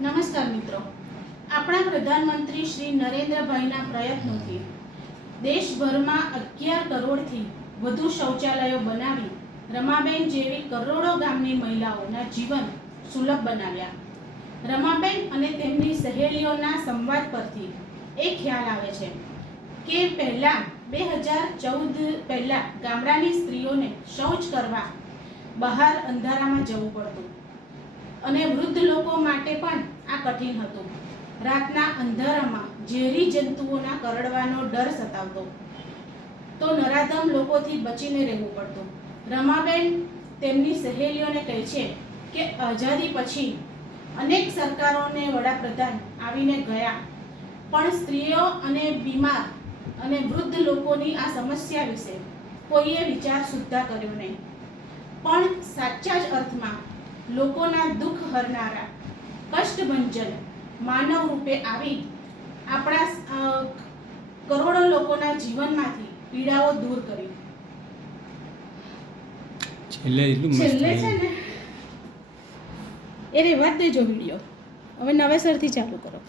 નમસ્કાર મિત્રો, આપણા પ્રધાનમંત્રી શ્રી નરેન્દ્રભાઈના પ્રયત્નોથી દેશભરમાં 11 કરોડથી વધુ શૌચાલયો બનાવી રમાબેન જેવી કરોડો ગામની મહિલાઓના જીવન સુલભ બનાવ્યા. રમાબેન અને તેમની સહેલીઓના સંવાદ પરથી એ ખ્યાલ આવે છે કે પહેલા 2014 પહેલા ગામડાની સ્ત્રીઓને શૌચ કરવા બહાર અંધારામાં જવું પડતું અને વૃદ્ધ લોકો માટે પણ આ કઠિન હતું. રાતના અંધારામાં ઝેરી જંતુઓના કરડવાનો ડર સતાવતો તો નરાધમ લોકોથી બચીને રહેવું પડતું. રમાબેન તેમની સહેલીઓને કહે છે કે આઝાદી પછી અનેક સરકારોને વડાપ્રધાન આવીને ગયા, પણ સ્ત્રીઓ અને બીમાર અને વૃદ્ધ લોકોની આ સમસ્યા વિશે કોઈએ વિચાર સુદ્ધા કર્યો નહીં. પણ સાચા જ અર્થમાં લોકોના દુઃખ હરનારા કષ્ટભંજન માનવ રૂપે આવી આપણા કરોડો લોકોના જીવનમાંથી પીડાઓ દૂર કરી. છેલ્લે છે ને એ રેવા દેજો વિડીયો, હવે નવેસરથી ચાલુ કરો.